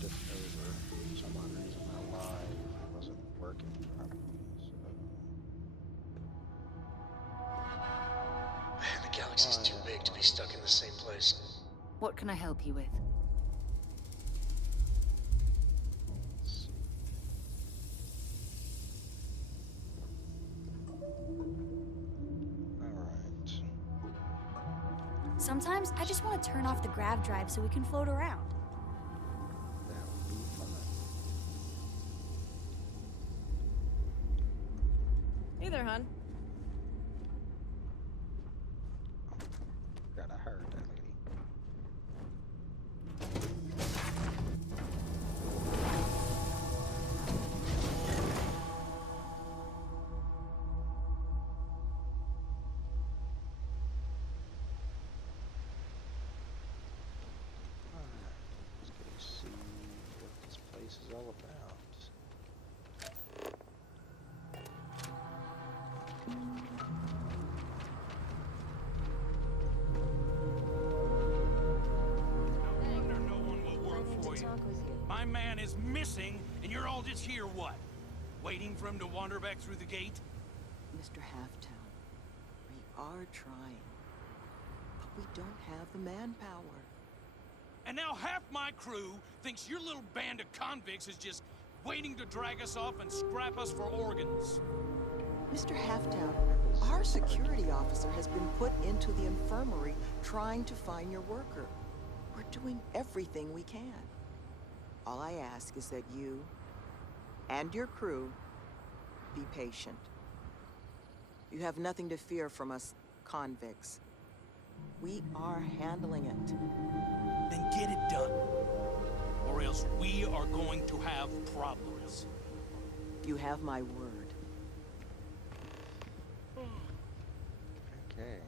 sent it over. For some odd reason, my live wasn't working properly. So Man, the galaxy's too big to be stuck in the same place. What can I help you with? let's see. All right. Sometimes I just want to turn off the grav drive so we can float around. That would be fun. Hey there, hon. God, I heard that lady. Alright, let's go see what this place is all about. Wonder no one will work for you. My man is missing, and you're all just here, what? Waiting for him to wander back through the gate? Mr. Halftown, we are trying, but we don't have the manpower. And now half my crew thinks your little band of convicts is just waiting to drag us off and scrap us for organs. Mr. Halftown, our security officer has been put into the infirmary trying to find your worker. We're doing everything we can. All I ask is that you and your crew be patient. You have nothing to fear from us convicts. We are handling it. Then get it done. Or else we are going to have problems. You have my word. Okay.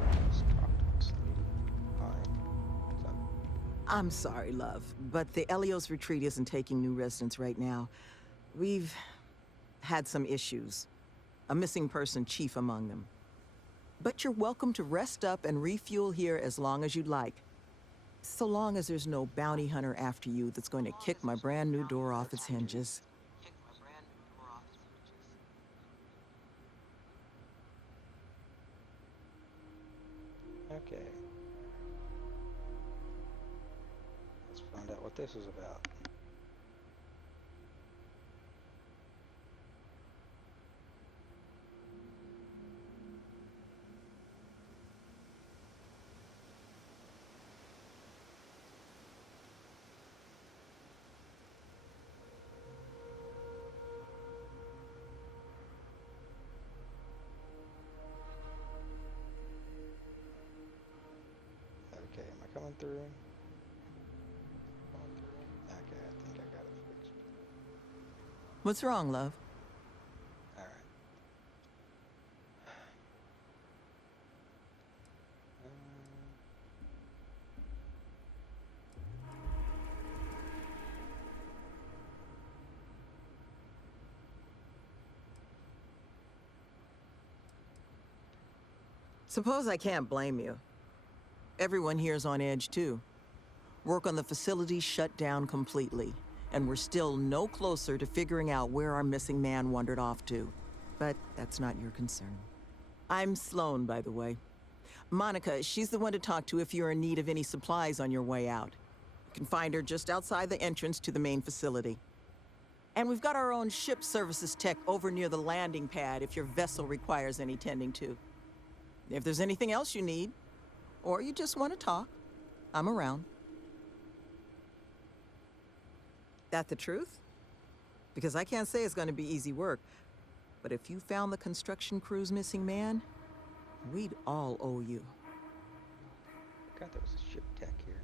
Let's talk to this lady. Hi. What's up? I'm sorry, love, but the Eleos Retreat isn't taking new residents right now. We've had some issues. A missing person chief among them. But you're welcome to rest up and refuel here as long as you'd like. So long as there's no bounty hunter after you that's going to kick my brand new door off its hinges. Okay. Let's find out what this is about. Okay, am I coming through? Going through. Okay, I think I got it fixed. What's wrong, love? Alright. Suppose I can't blame you. Everyone here's on edge, too. Work on the facility shut down completely, and we're still no closer to figuring out where our missing man wandered off to. But that's not your concern. I'm Sloan, by the way. Monica, she's the one to talk to if you're in need of any supplies on your way out. You can find her just outside the entrance to the main facility. And we've got our own ship services tech over near the landing pad if your vessel requires any tending to. If there's anything else you need, or you just want to talk, I'm around. That the truth? Because I can't say it's going to be easy work, but if you found the construction crew's missing man, we'd all owe you. I forgot there was a ship tech here.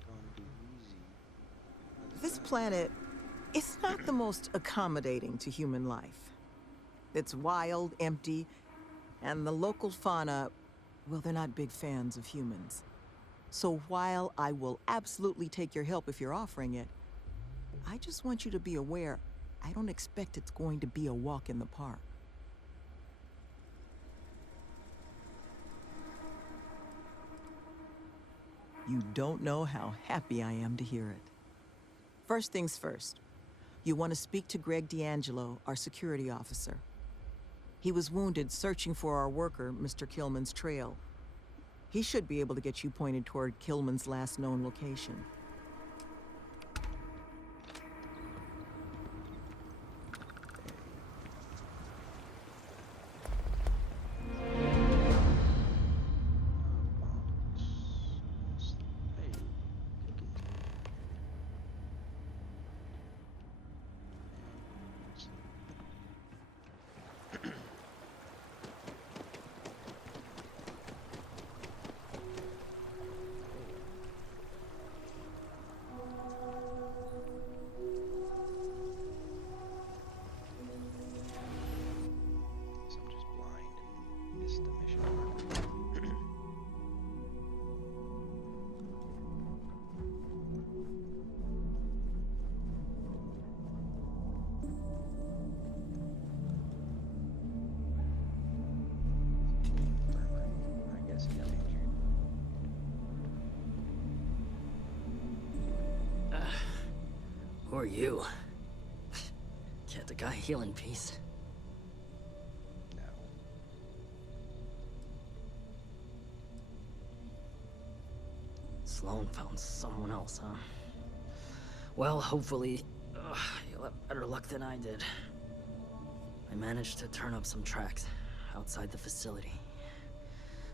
Not going to be easy. This planet is not the most accommodating to human life. It's wild, empty, and the local fauna, well, they're not big fans of humans. So while I will absolutely take your help if you're offering it, I just want you to be aware, I don't expect it's going to be a walk in the park. You don't know how happy I am to hear it. First things first. You want to speak to Greg D'Angelo, our security officer. He was wounded searching for our worker, Mr. Killman's trail. He should be able to get you pointed toward Killman's last known location. I'm just blind and missed the mission marker. I guess he got injured. Who are you? Can't a guy heal in peace? No. Sloan found someone else, huh? Well, hopefully, you'll have better luck than I did. I managed to turn up some tracks outside the facility.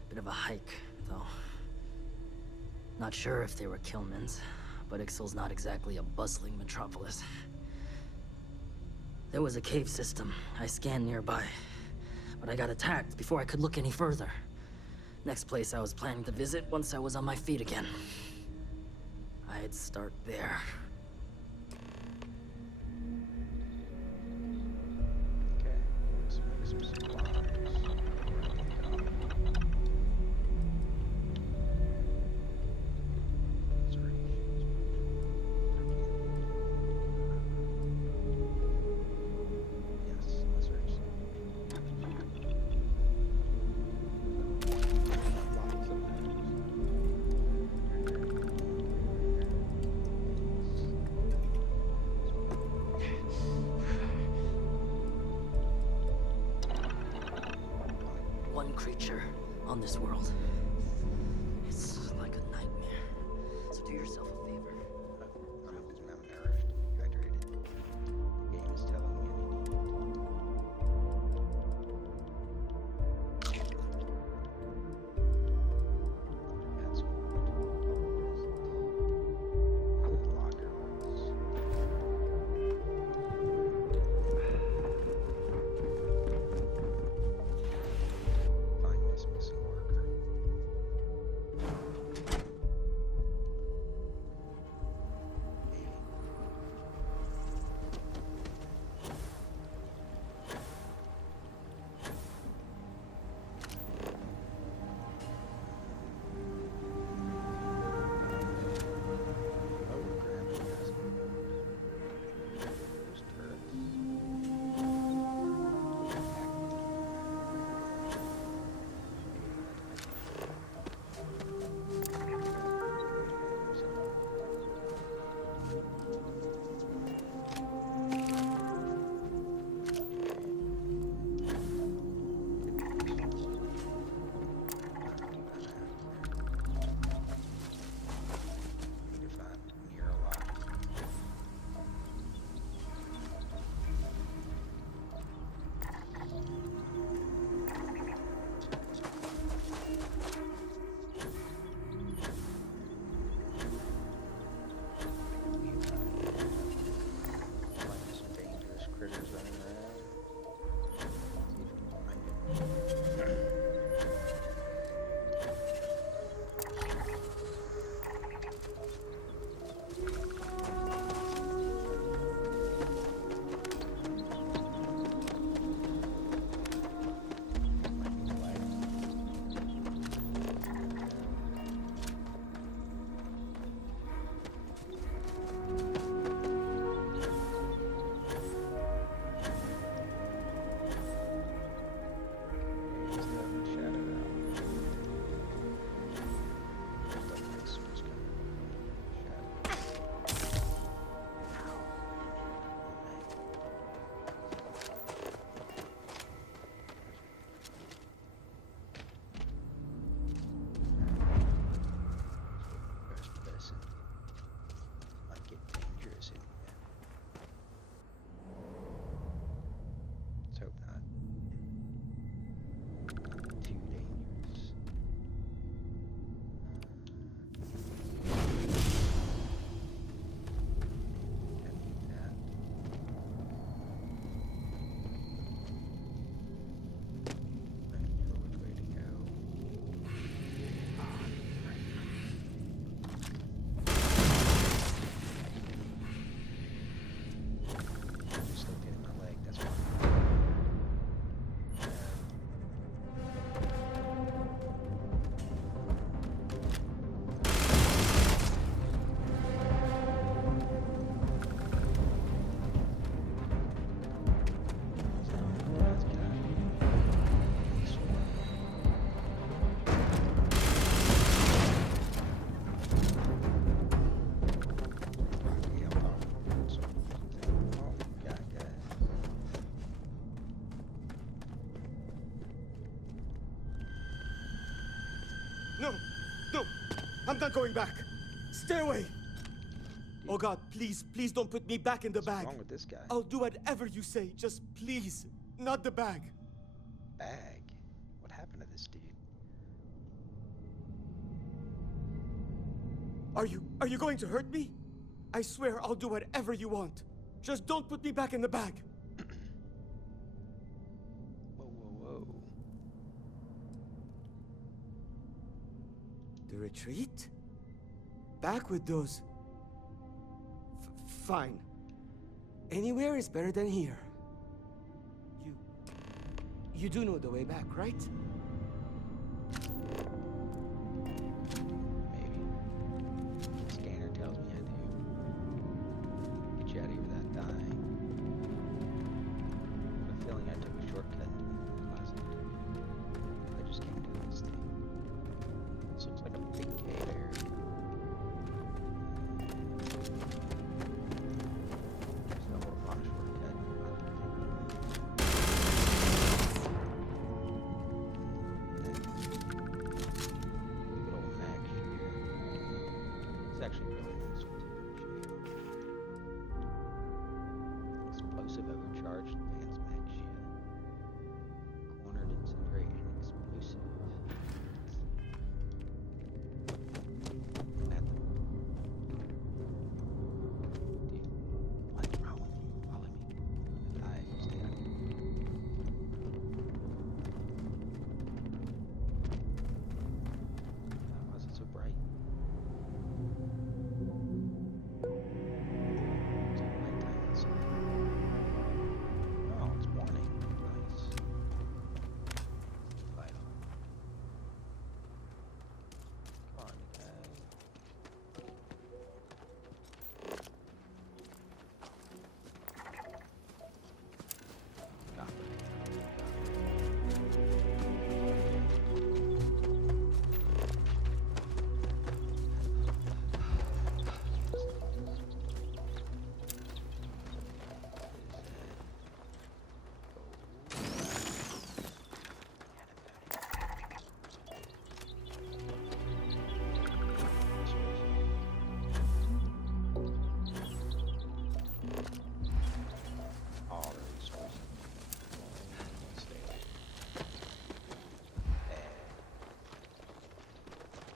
Bit of a hike, though. Not sure if they were Killman's, but Ixal's not exactly a bustling metropolis. There was a cave system I scanned nearby, but I got attacked before I could look any further. Next place I was planning to visit once I was on my feet again. I'd start there. Okay, let's make some supplies. Yes, let's search. Lots of One creature on this world. It's like a nightmare. So do yourself a favor. I'm malnourished, dehydrated. The game is telling me that's locker ones. Find this missing worker. not going back. Stay away. Oh God, please, please don't put me back in the bag. What's wrong with this guy? I'll do whatever you say. Just please, not the bag. Bag? What happened to this dude? Are you going to hurt me? I swear I'll do whatever you want. Just don't put me back in the bag. Whoa, whoa, whoa. The retreat? Back with those. Fine. Anywhere is better than here. You do know the way back, right? Maybe. The scanner tells me I do. Get you out of here without dying. I have a feeling I took a shortcut last time. I just came to this thing. This looks like a big cave area. There's no lot of shortcut. Good old Max here. It's actually really nice one too. Explosive overcharged advanced magia. Cornered disintegrating explosive. Dude, what's wrong with you? Follow me. Stay out of here. Why is it so bright? It's like nighttime outside. Oh, it's morning. Nice. Light on. Come on, you guys. Copper. All the resources. Stay away.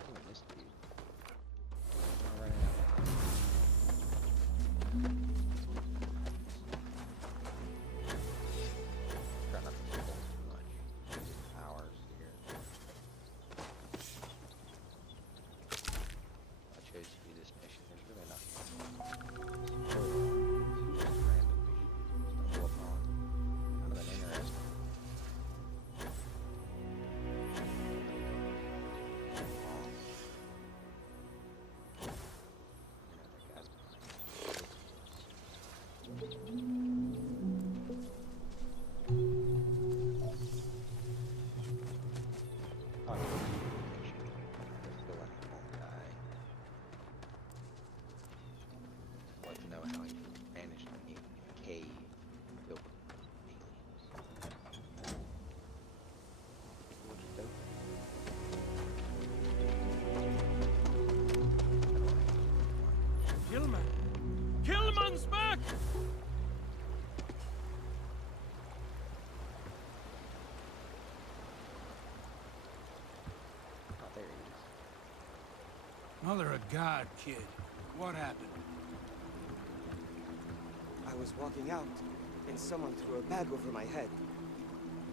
Ooh, this dude. All right. Try not to kill too much. Hours here. I chose to do this mission. There's really nothing. Just random mission. Stumble upon. Kind of an interesting. I'd like to know how he managed to meet in a cave filled with aliens. Which is dope. Killman! Killman's back! Oh, there he is. Mother of God, kid. What happened? I was walking out, and someone threw a bag over my head.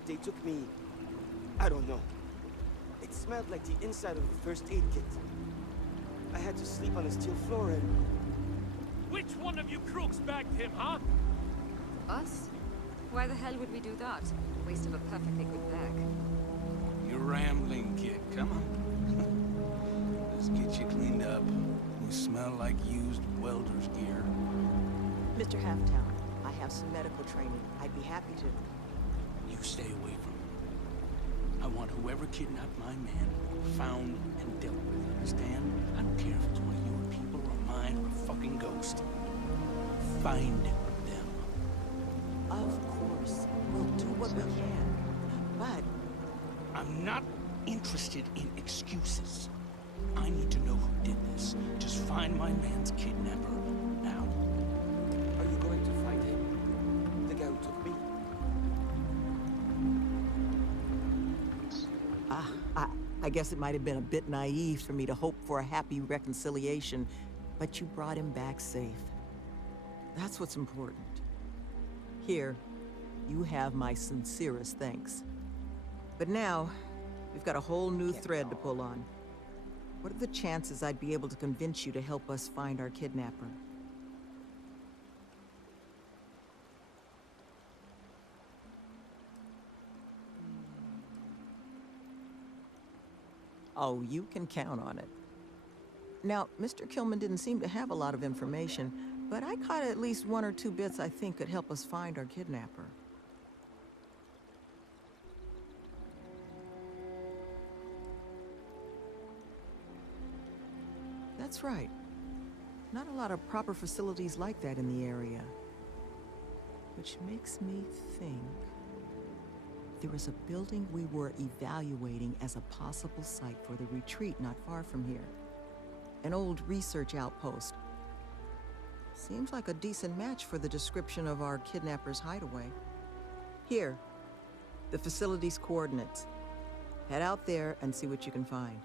They took me... I don't know. It smelled like the inside of the first aid kit. I had to sleep on a steel floor and... Which one of you crooks bagged him, huh? Us? Why the hell would we do that? Waste of a perfectly good bag. You rambling kid, come on. Let's get you cleaned up. You smell like used welder's gear. Mr. Halftown, I have some medical training. I'd be happy to. You stay away from him. I want whoever kidnapped my man found and dealt with, understand? I don't care if it's one of your people or mine or a fucking ghost. Find them. Of course, we'll do what we can. But I'm not interested in excuses. I need to know who did this. Just find my man's kidnapper now. Are you going to find him? The guy who took me? I guess it might have been a bit naive for me to hope for a happy reconciliation, but you brought him back safe. That's what's important. Here, you have my sincerest thanks. But now, we've got a whole new thread to pull on. What are the chances I'd be able to convince you to help us find our kidnapper? Oh, you can count on it. Now, Mr. Kilman didn't seem to have a lot of information, but I caught at least one or two bits I think could help us find our kidnapper. That's right. Not a lot of proper facilities like that in the area. Which makes me think there was a building we were evaluating as a possible site for the retreat not far from here. An old research outpost. Seems like a decent match for the description of our kidnapper's hideaway. Here, the facility's coordinates. Head out there and see what you can find.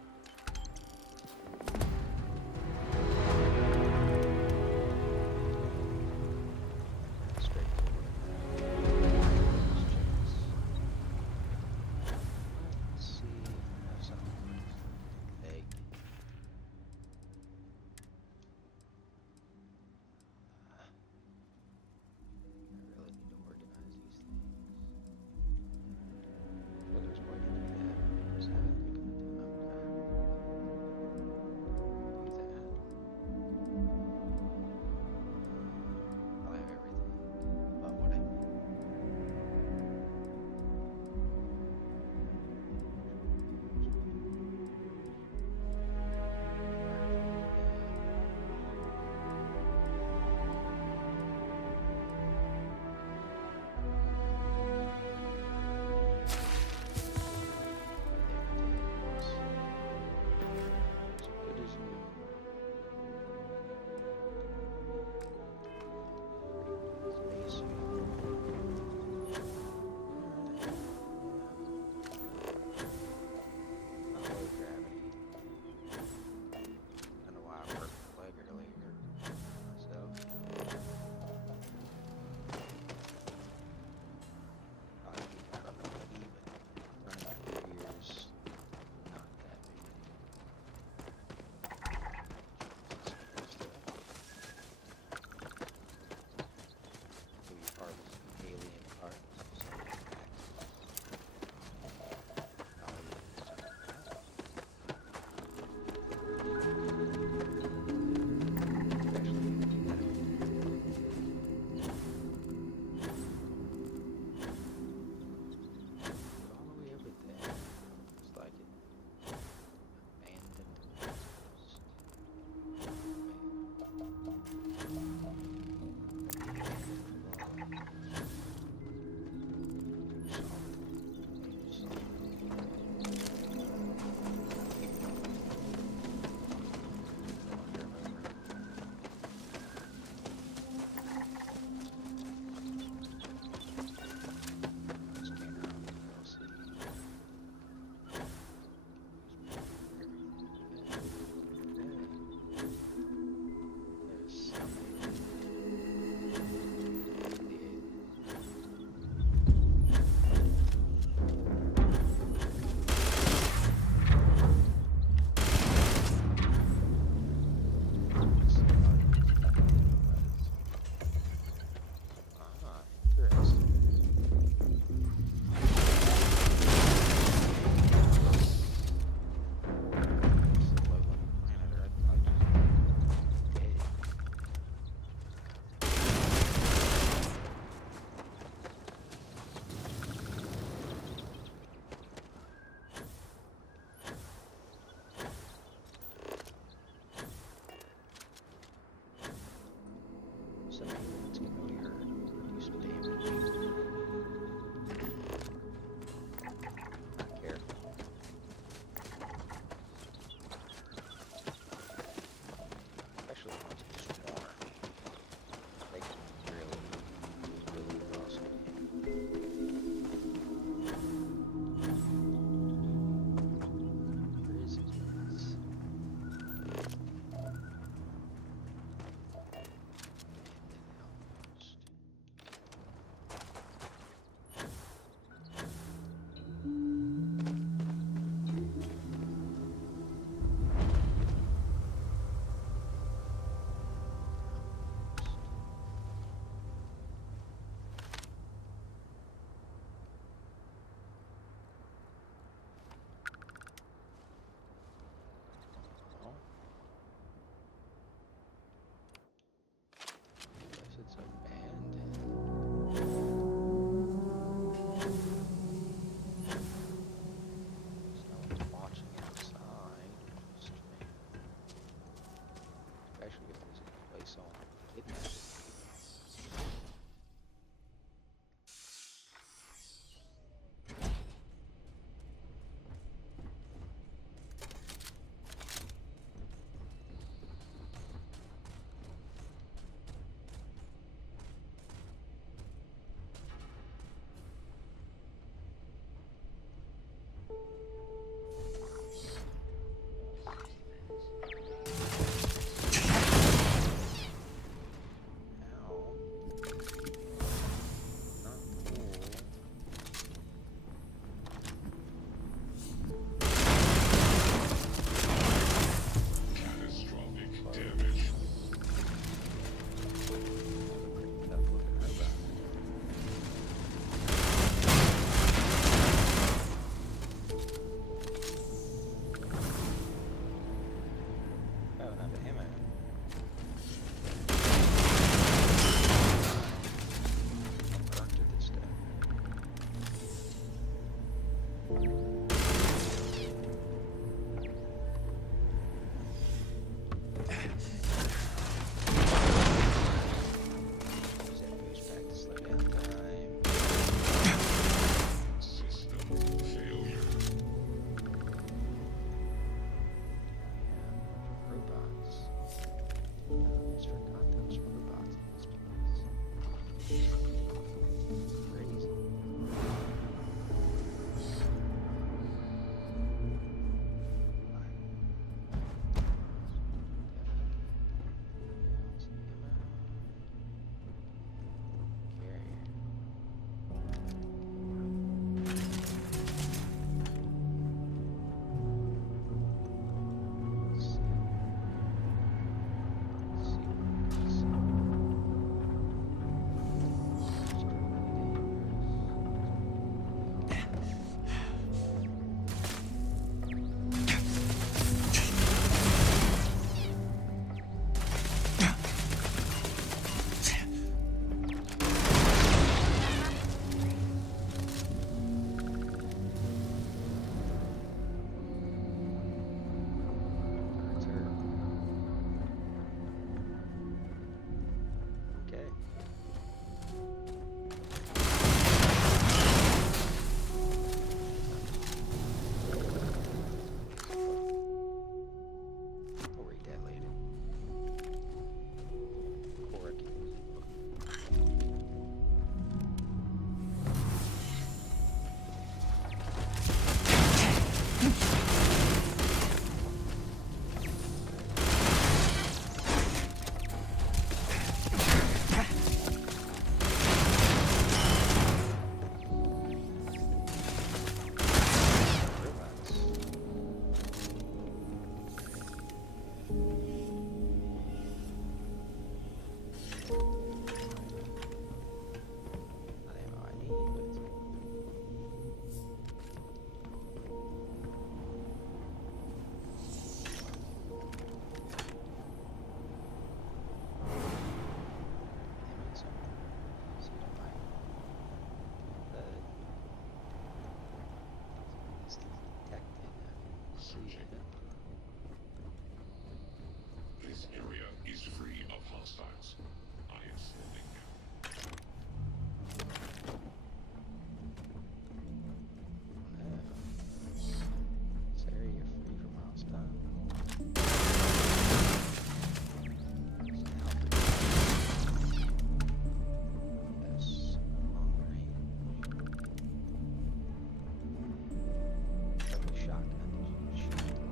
Searching. This area is free of hostiles. I am sending now. This area free from hostile. Yes, long range. Double shotgun. Shoot.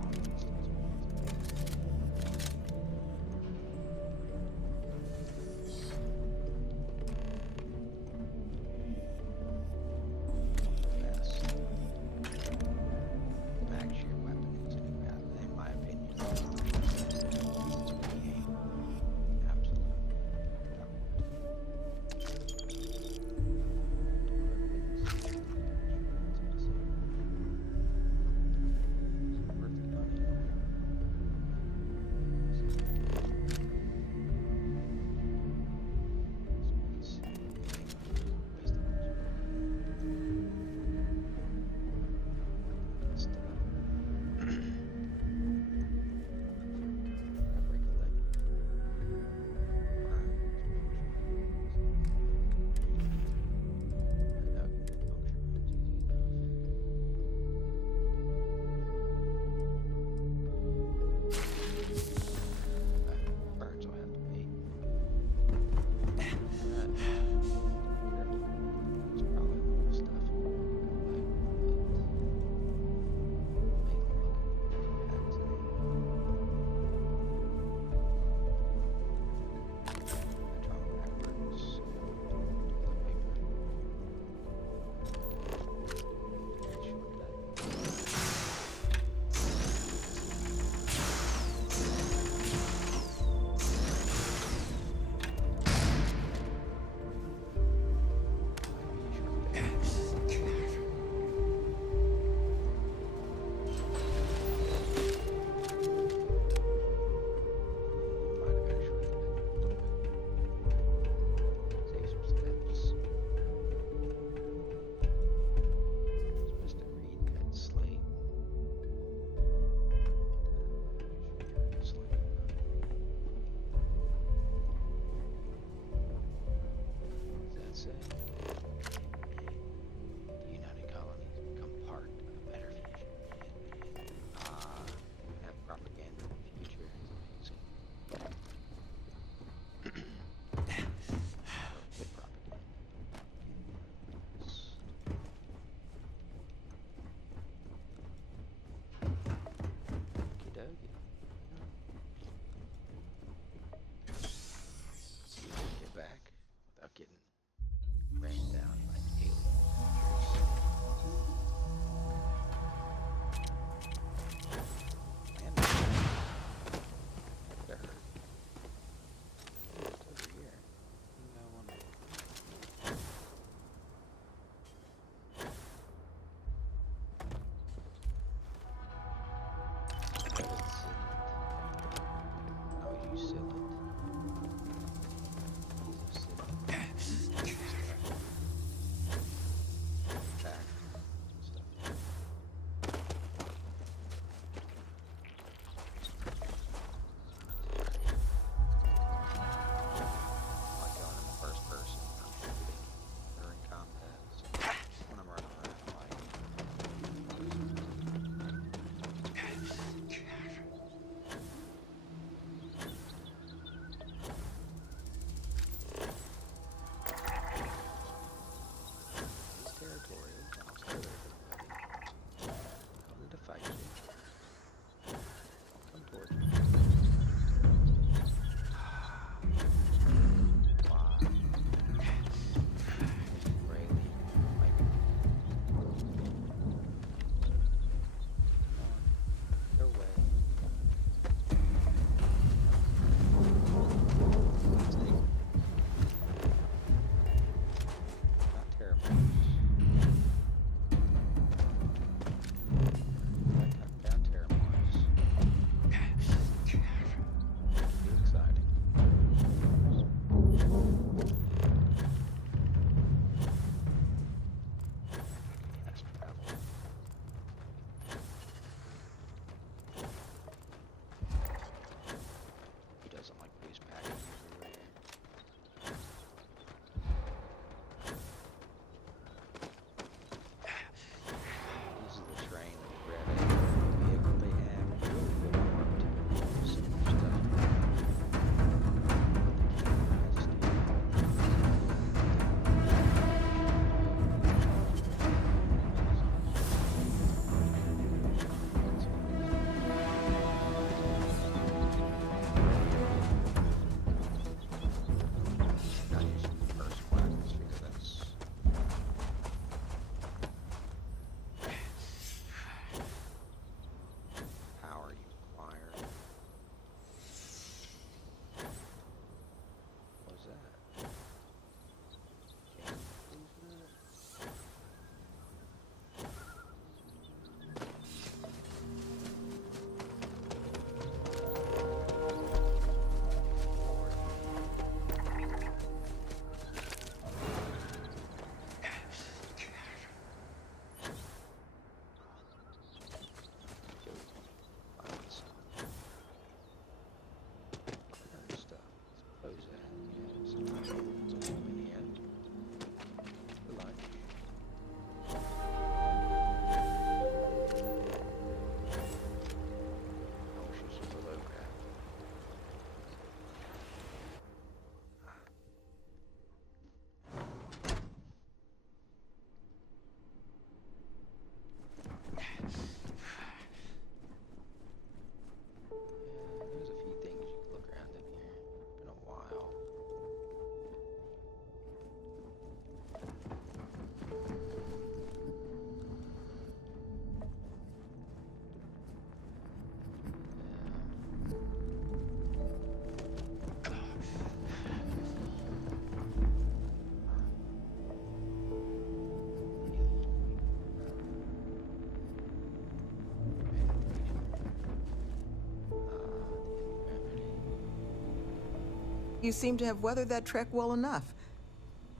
You seem to have weathered that trek well enough.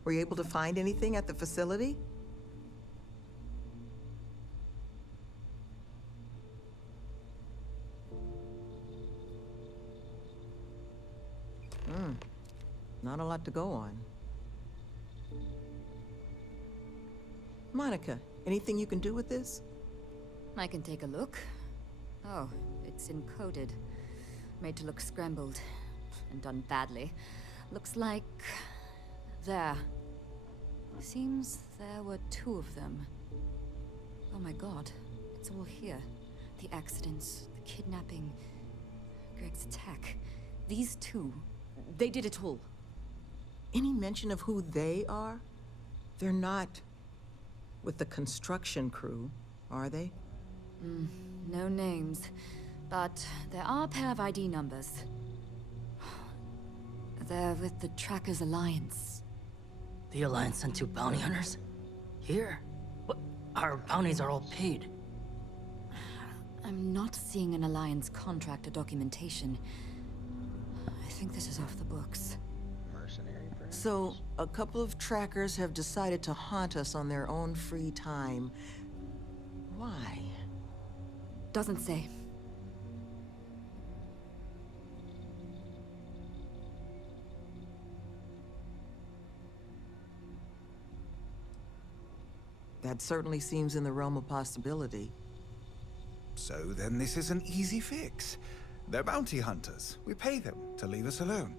Were you able to find anything at the facility? Not a lot to go on. Monica, anything you can do with this? I can take a look. Oh, it's encoded. Made to look scrambled. And done badly. Looks like... there. Seems there were 2 of them. Oh my god. It's all here. The accidents, the kidnapping, Greg's attack. These 2, they did it all. Any mention of who they are? They're not with the construction crew, are they? No names. But there are a pair of ID numbers. They're with the Trackers Alliance. The Alliance sent 2 bounty hunters? Here? What? Our bounties are all paid. I'm not seeing an Alliance contract or documentation. I think this is off the books. Mercenary, perhaps? So, a couple of trackers have decided to haunt us on their own free time. Why? Doesn't say. That certainly seems in the realm of possibility. So then this is an easy fix. They're bounty hunters. We pay them to leave us alone.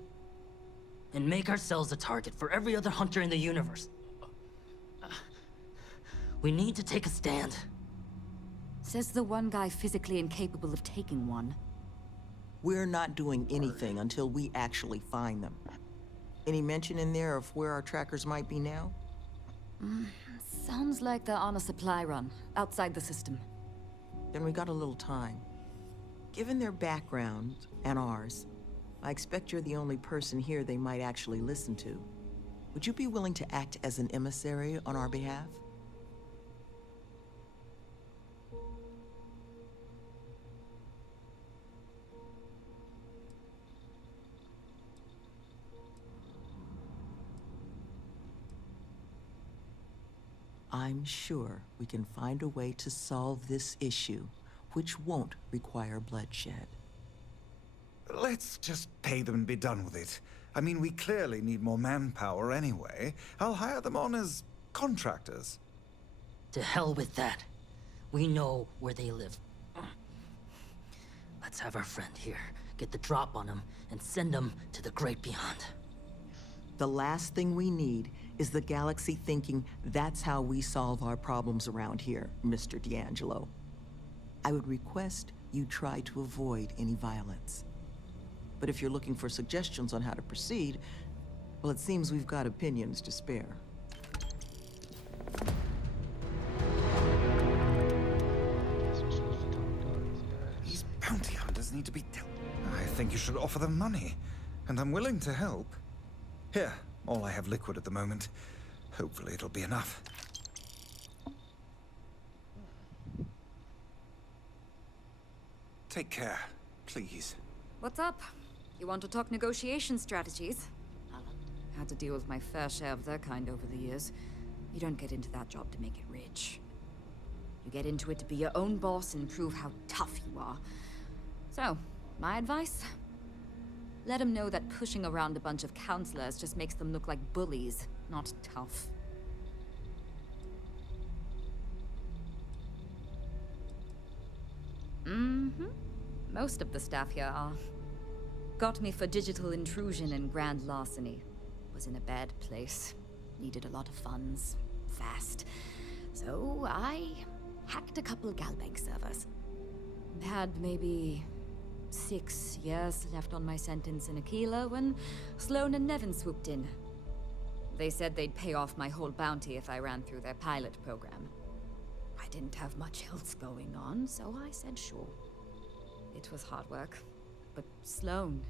And make ourselves a target for every other hunter in the universe. We need to take a stand. Says the one guy physically incapable of taking one. We're not doing anything until we actually find them. Any mention in there of where our trackers might be now? Sounds like they're on a supply run, outside the system. Then we got a little time. Given their background, and ours, I expect you're the only person here they might actually listen to. Would you be willing to act as an emissary on our behalf? I'm sure we can find a way to solve this issue, which won't require bloodshed. Let's just pay them and be done with it. I mean, we clearly need more manpower anyway. I'll hire them on as contractors. To hell with that. We know where they live. Let's have our friend here get the drop on them and send them to the great beyond. The last thing we need is the galaxy thinking that's how we solve our problems around here, Mr. D'Angelo. I would request you try to avoid any violence. But if you're looking for suggestions on how to proceed, well, it seems we've got opinions to spare. These bounty hunters need to be dealt. I think you should offer them money, and I'm willing to help. Here, all I have liquid at the moment. Hopefully it'll be enough. Take care, please. What's up? You want to talk negotiation strategies? I've had to deal with my fair share of their kind over the years. You don't get into that job to make it rich. You get into it to be your own boss and prove how tough you are. So, my advice? Let them know that pushing around a bunch of counselors just makes them look like bullies, not tough. Most of the staff here are. Got me for digital intrusion and grand larceny. Was in a bad place. Needed a lot of funds. Fast. So I hacked a couple Galbank servers. Had maybe 6 years left on my sentence in Aquila when Sloan and Nevin swooped in. They said they'd pay off my whole bounty if I ran through their pilot program. I didn't have much else going on, so I said sure. It was hard work, but Sloan,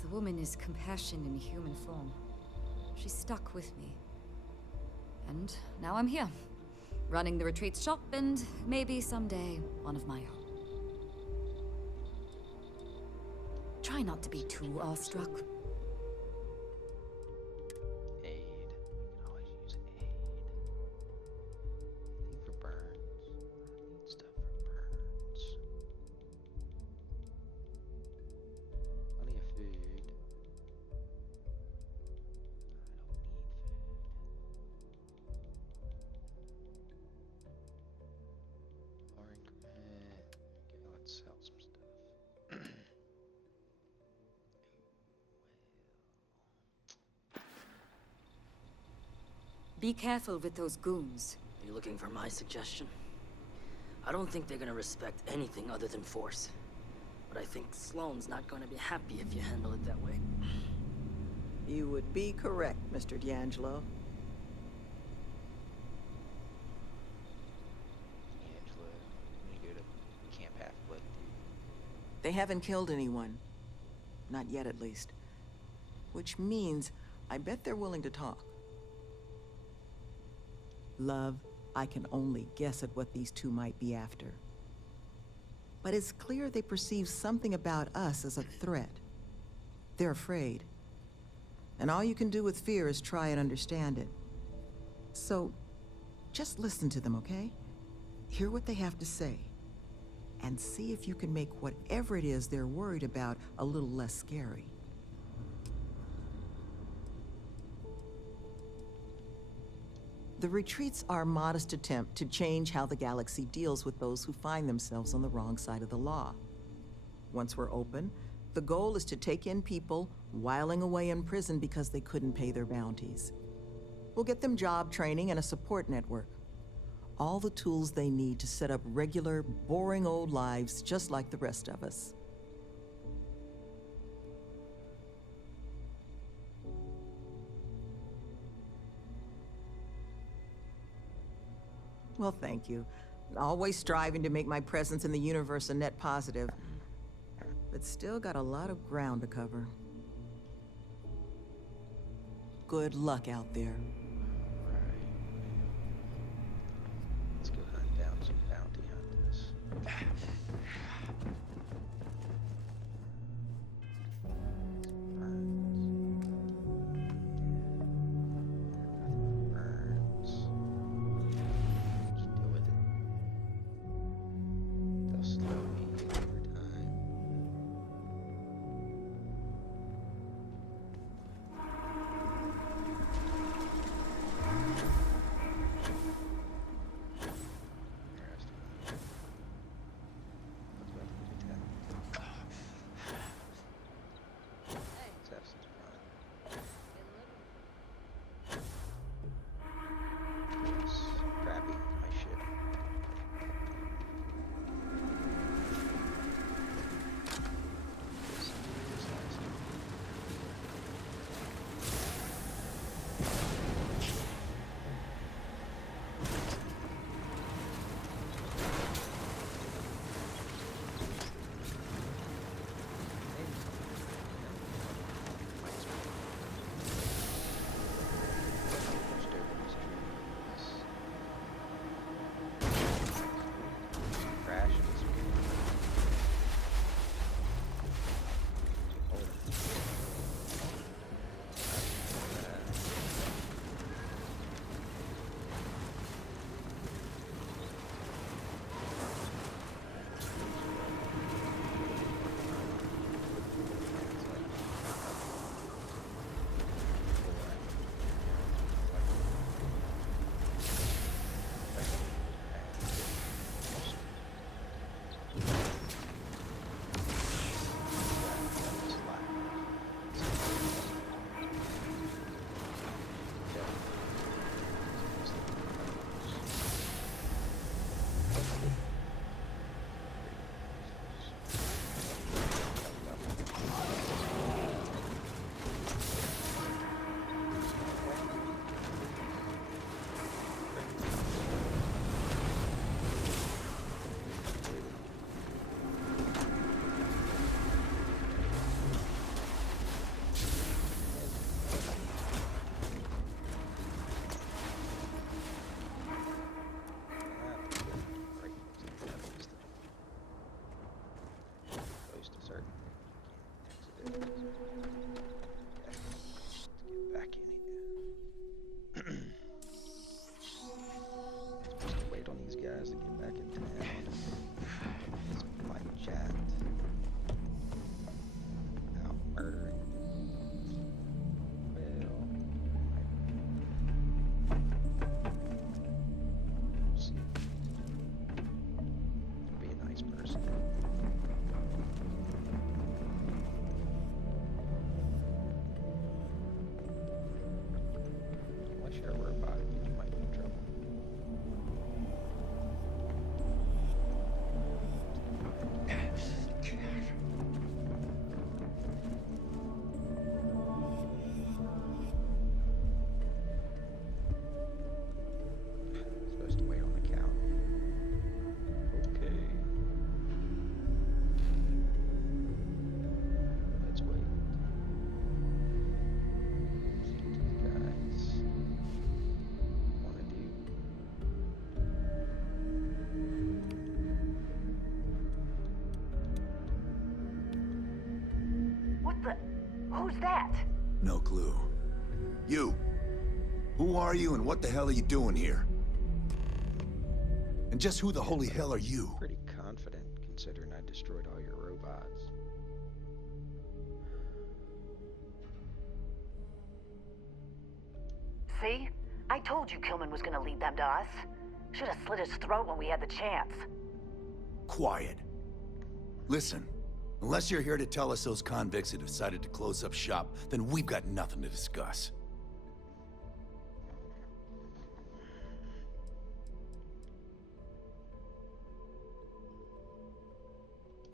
the woman is compassion in human form. She stuck with me. And now I'm here, running the retreat shop and maybe someday one of my own. Try not to be too awestruck. Be careful with those goons. Are you looking for my suggestion? I don't think they're gonna respect anything other than force. But I think Sloane's not gonna be happy if you handle it that way. You would be correct, Mr. D'Angelo. Angela, you go to Camp Half-Blood, dude. They haven't killed anyone. Not yet, at least. Which means I bet they're willing to talk. Love, I can only guess at what these two might be after. But it's clear they perceive something about us as a threat. They're afraid. And all you can do with fear is try and understand it. So, just listen to them, okay? Hear what they have to say. And see if you can make whatever it is they're worried about a little less scary. The retreat's our modest attempt to change how the galaxy deals with those who find themselves on the wrong side of the law. Once we're open, the goal is to take in people whiling away in prison because they couldn't pay their bounties. We'll get them job training and a support network. All the tools they need to set up regular, boring old lives just like the rest of us. Well, thank you. Always striving to make my presence in the universe a net positive. But still got a lot of ground to cover. Good luck out there. Right. Let's go hunt down some bounty hunters. Burns. Just deal with it. They'll slow me over time. Let's have some fun. Yes, Krabby, my ship. This last one. Crash. Close to certain. Exit it. Let's get back in here. Supposed to wait on these guys to get back in town. It's like chat. Out murdering. Well, we'll see. Be a nice person. I'm not sure we're about Who's that? No clue. You! Who are you and what the hell are you doing here? And just who the holy hell are you? Pretty confident, considering I destroyed all your robots. See? I told you Kilman was gonna lead them to us. Should have slit his throat when we had the chance. Quiet. Listen, unless you're here to tell us those convicts have decided to close up shop, then we've got nothing to discuss.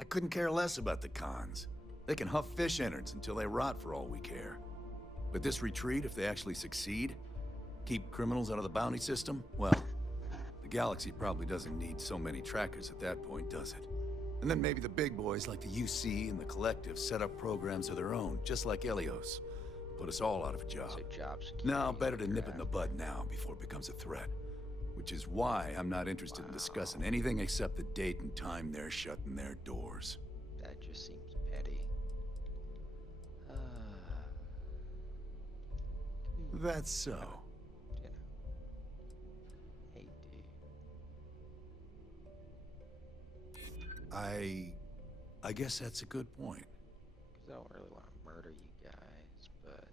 I couldn't care less about the cons. They can huff fish innards until they rot for all we care. But this retreat, if they actually succeed, keep criminals out of the bounty system, well, the galaxy probably doesn't need so many trackers at that point, does it? And then maybe the big boys like the UC and the Collective set up programs of their own, just like Eleos. Put us all out of a job. Now, better to nip it in the bud now before it becomes a threat. Which is why I'm not interested in discussing anything except the date and time they're shutting their doors. That just seems petty. That's so. You know. Hey, dude. I guess that's a good point. Because I don't really want to murder you guys, but...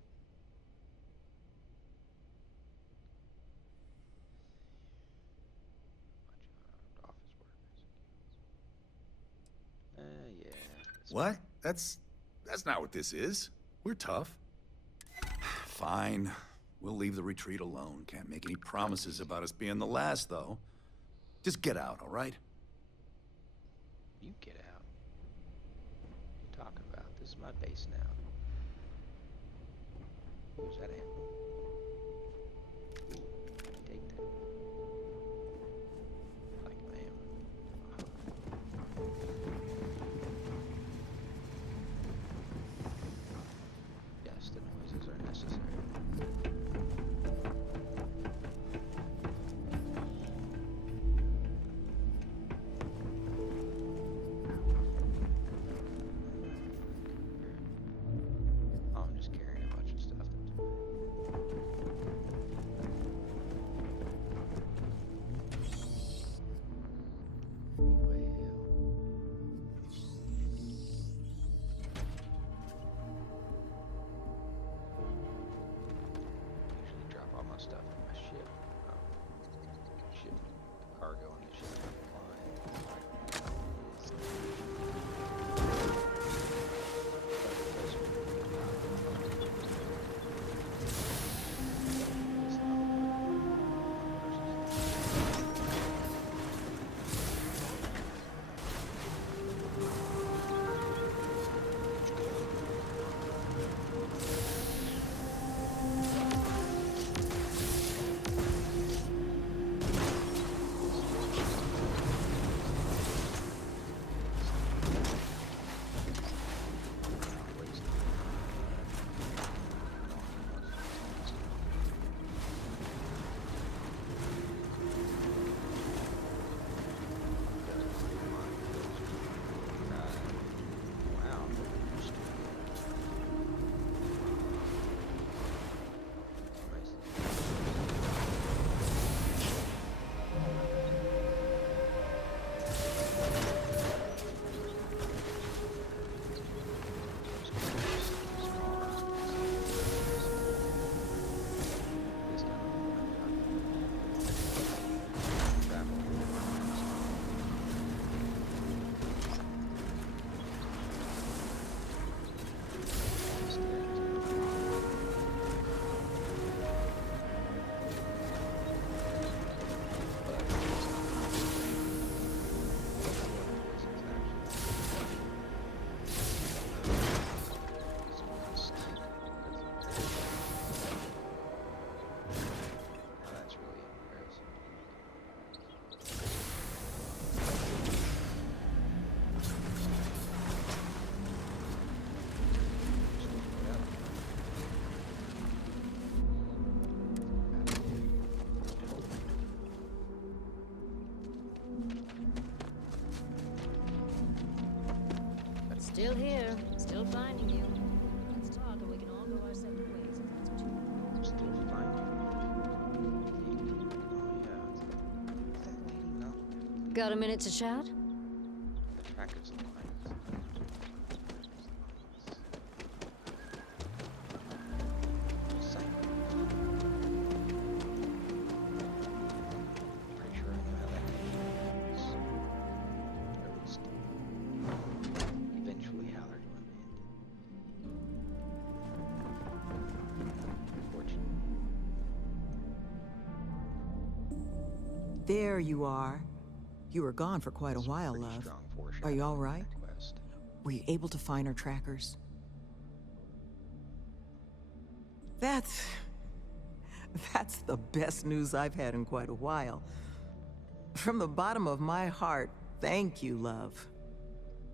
Office workers. Yeah. What? That's not what this is. We're tough. Fine. We'll leave the retreat alone. Can't make any promises about us being the last, though. Just get out, all right? You get out. What are you talking about? This is my base now. Who's that animal? Ooh, take that. Like lamb. Yes, the noises are necessary. Oh, I'm just carrying a bunch of stuff. Usually drop all my stuff in my ship. Ship cargo on the ship not flying. Still here, still finding you. Let's talk and we Got a minute to chat? The tracker's aligned. Pretty sure I know how that goes. Or at least eventually how they're going to end. Unfortunately. There you are. You were gone for quite a while, love. Are you all right? Were you able to find our trackers? That's the best news I've had in quite a while. From the bottom of my heart, thank you, love.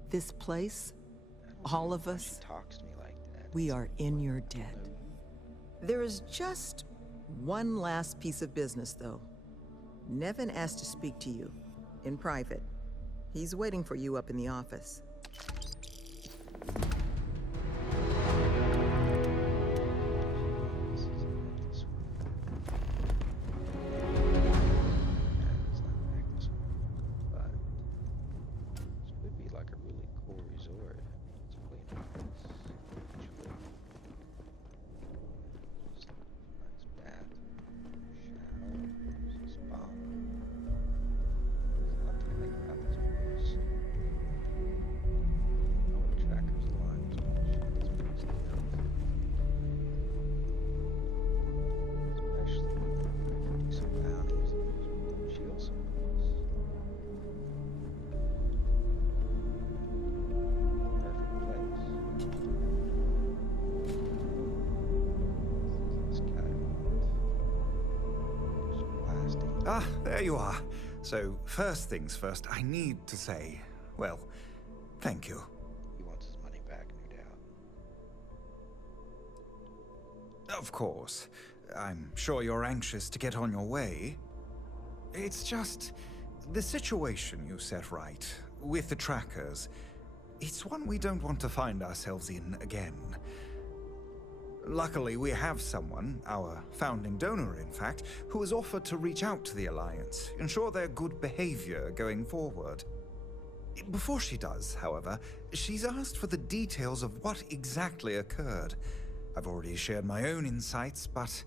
This place, all of us, we are in your debt. There is just one last piece of business, though. Nevin asked to speak to you, in private. He's waiting for you up in the office. Ah, there you are. So, first things first, I need to say, well, thank you. He wants his money back, no doubt. Of course. I'm sure you're anxious to get on your way. It's just the situation you set right with the trackers. It's one we don't want to find ourselves in again. Luckily, we have someone, our founding donor in fact, who has offered to reach out to the Alliance, ensure their good behavior going forward. Before she does, however, she's asked for the details of what exactly occurred. I've already shared my own insights, but,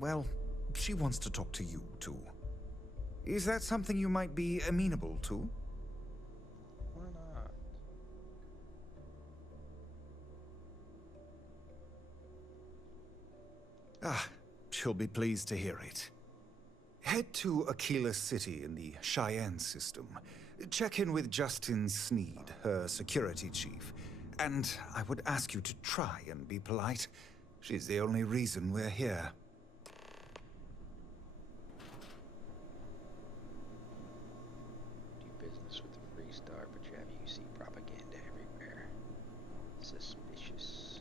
well, she wants to talk to you too. Is that something you might be amenable to? Why not? Ah, she'll be pleased to hear it. Head to Aquila City in the Cheyenne system. Check in with Justin Sneed, her security chief. And I would ask you to try and be polite. She's the only reason we're here. Do business with the Free Star, but you have UC propaganda everywhere. Suspicious.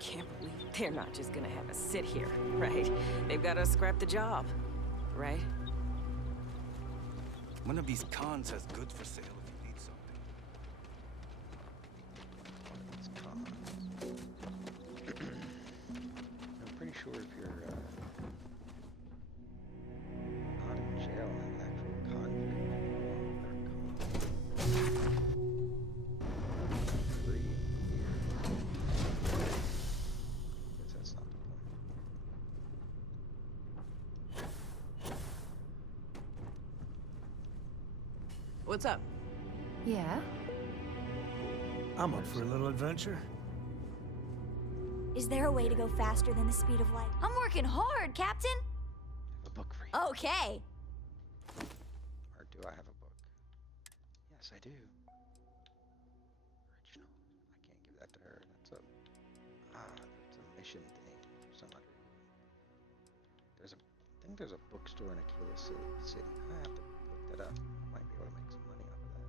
Can't believe they're not just gonna have us sit here, right? They've got to scrap the job, right? One of these cons has goods for sale if you need something. I'm pretty sure if you're not in jail and an actual convict, free here. Guess that's not the point. What's up? Yeah? I'm up for a little adventure. Is there a way to go faster than the speed of light? I'm working hard, Captain. A book for you. Okay. do I have a book? Yes, I do. Original. I can't give that to her. That's a mission thing for some other reason. I think there's a bookstore in Aquila City. I have to look that up. Might be able to make some money off of that.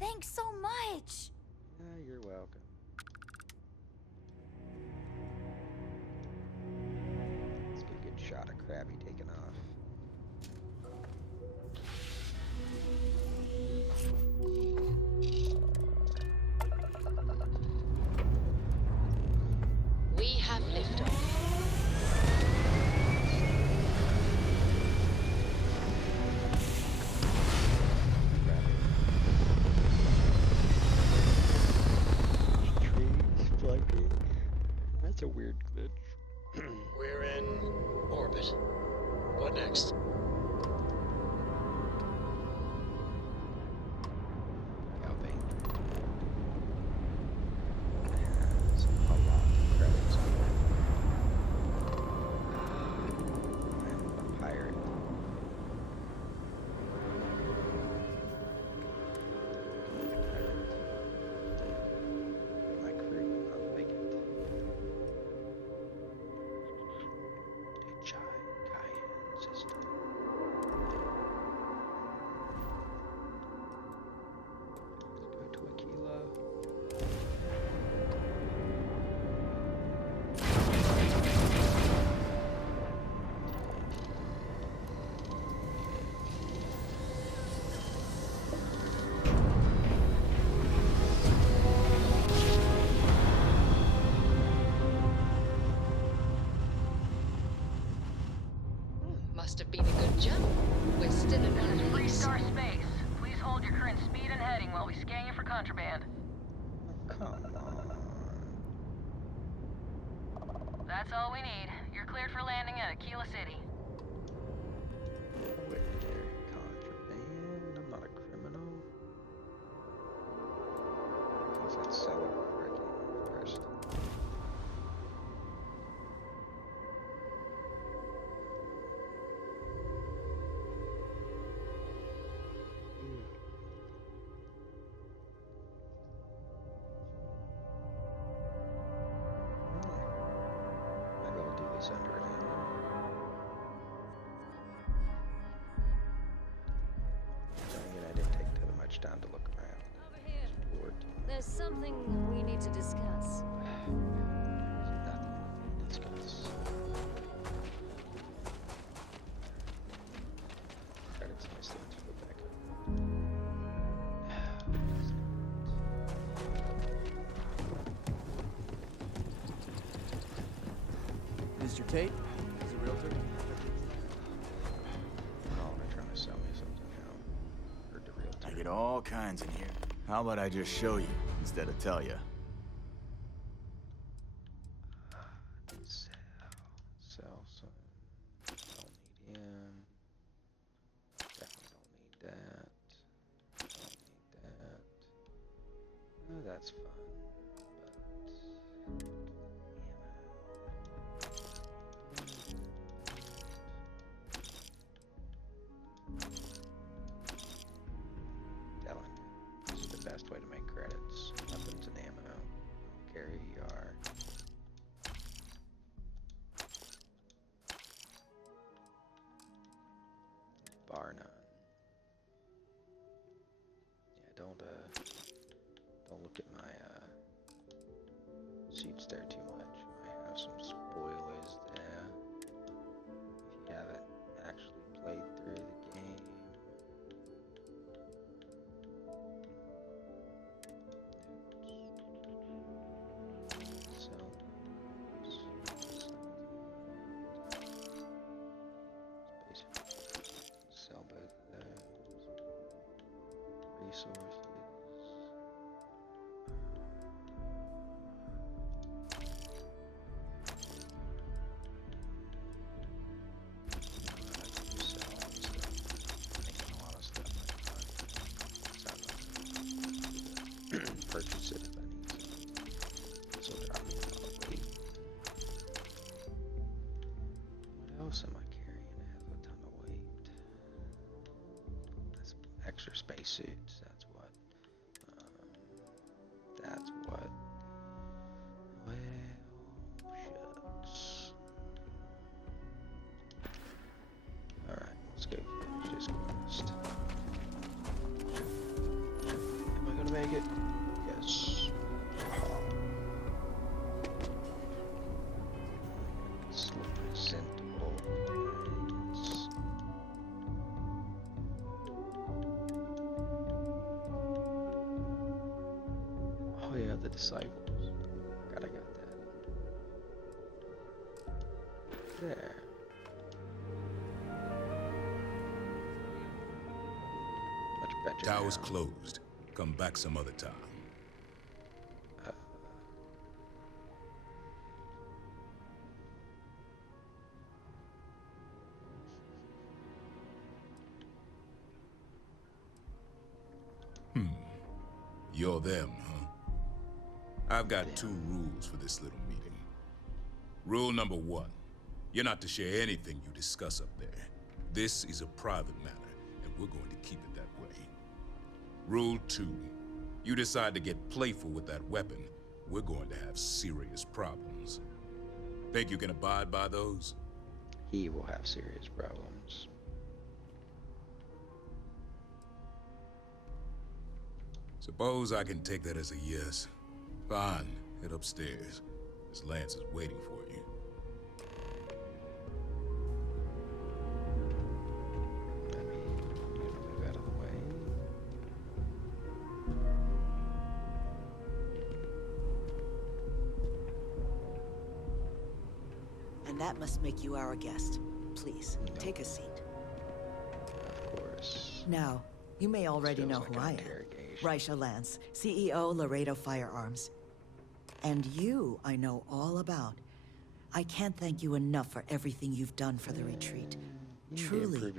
Thanks so much! Yeah, you're welcome. Let's get a good shot of Krabby taking off. We have liftoff. Trees flanking. That's a weird glitch. We're in orbit. What next? Galvane has a lot of credits on it. I'm a pirate. My crew will not make it. Cayenne system. Let's go to Aquila. Must have been a good jump. We're still in one of the Freestar Space. Please hold your current speed and heading while we scan you for contraband. Come on. That's all we need. You're cleared for landing at Aquila City. Wouldn't carry contraband. I'm not a criminal. I guess I'd sell it before I get first. Maybe I'll do this under an hour. Then again, I didn't take too much time to look around. Over here. Bored. There's something we need to discuss. Nothing to discuss. Credits missing. Let's go back up. Mr. Tate? Is a realtor? Oh, they're trying to sell me something now. Heard the realtor. I get all kinds in here. How about I just show you instead of tell you? Sell some. Don't need him. Definitely don't need that. Don't need that. Oh, that's fun. Telling you, this is the best way to make credits. Weapons and ammo. Carry ER. Bar none. Yeah, don't look at my seats there too much. I have some spoilers there. If you haven't actually played through the game. Sell both of those. Resources. Purchase it if I need to. This will drop me a lot of weight. What else am I carrying? It has a ton of weight. extra spacesuits. That's what. That's what. Well, shucks. Alright, let's go finish this quest. Am I gonna make it? Yes. It's presentable. Oh yeah, the disciples. I got that. There. Much better. Tower's now. closed. Come back some other time. You're them, huh? I've got two rules for this little meeting. Rule number 1, you're not to share anything you discuss up there. This is a private matter, and we're going to keep it that way. Rule 2, you decide to get playful with that weapon, we're going to have serious problems. Think you can abide by those? He will have serious problems. Suppose I can take that as a yes. Fine, head upstairs. Miss Lance is waiting for you. Move out of the way. And that must make you our guest. Please, take a seat. Of course. Now, you may already know who I am. Raisha Lance, CEO, Laredo Firearms. And you, I know all about. I can't thank you enough for everything you've done for the retreat. Truly,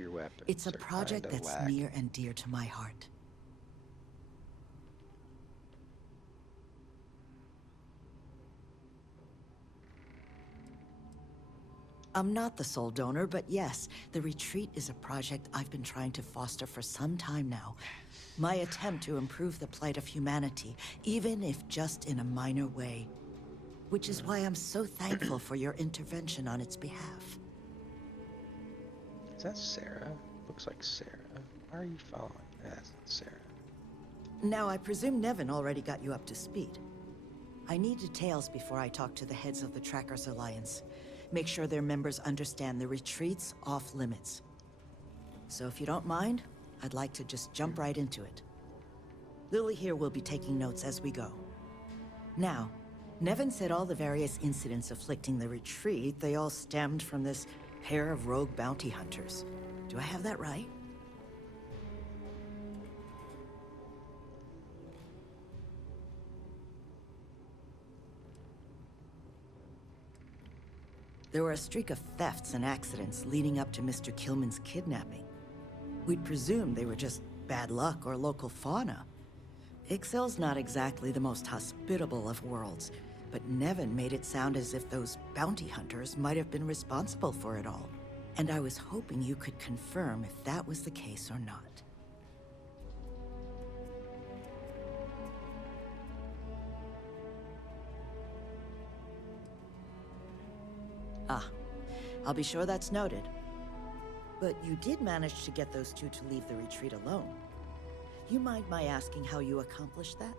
it's a project that's near and dear to my heart. I'm not the sole donor, but yes, the retreat is a project I've been trying to foster for some time now. My attempt to improve the plight of humanity, even if just in a minor way. Which is why I'm so thankful for your intervention on its behalf. Is that Sarah? Looks like Sarah. Why are you following? That's not Sarah. Now, I presume Nevin already got you up to speed. I need details before I talk to the heads of the Trackers Alliance. Make sure their members understand the retreat's off limits. So if you don't mind, I'd like to just jump right into it. Lily here will be taking notes as we go. Now, Nevin said all the various incidents afflicting the retreat, they all stemmed from this pair of rogue bounty hunters. Do I have that right? There were a streak of thefts and accidents leading up to Mr. Kilman's kidnapping. We'd presumed they were just bad luck or local fauna. Ixel's not exactly the most hospitable of worlds, but Nevin made it sound as if those bounty hunters might have been responsible for it all. And I was hoping you could confirm if that was the case or not. Ah, I'll be sure that's noted. But you did manage to get those two to leave the retreat alone. You mind my asking how you accomplished that?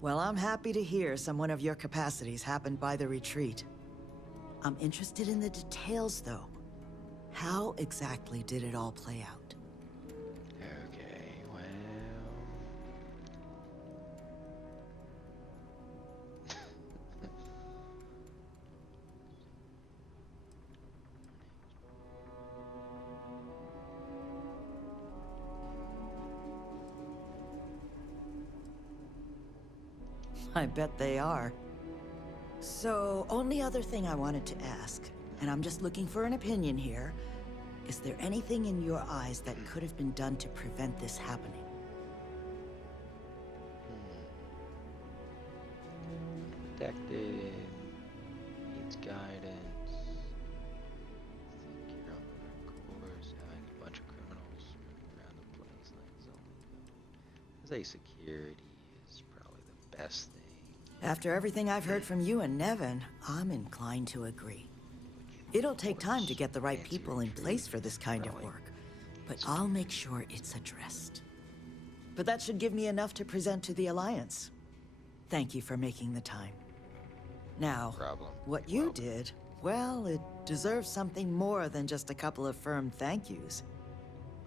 Well, I'm happy to hear someone of your capacities happened by the retreat. I'm interested in the details, though. How exactly did it all play out? Okay, well... I bet they are. So, only other thing I wanted to ask, and I'm just looking for an opinion here. Is there anything in your eyes that could have been done to prevent this happening? Detective needs guidance. Think you're on the right course. Having a bunch of criminals running around the place like zombies. As a security is probably the best thing. After everything I've heard from you and Nevin, I'm inclined to agree. It'll take time to get the right people in place for this kind of work, but I'll make sure it's addressed. But that should give me enough to present to the Alliance. Thank you for making the time. Now, what you did, well, it deserves something more than just a couple of firm thank yous.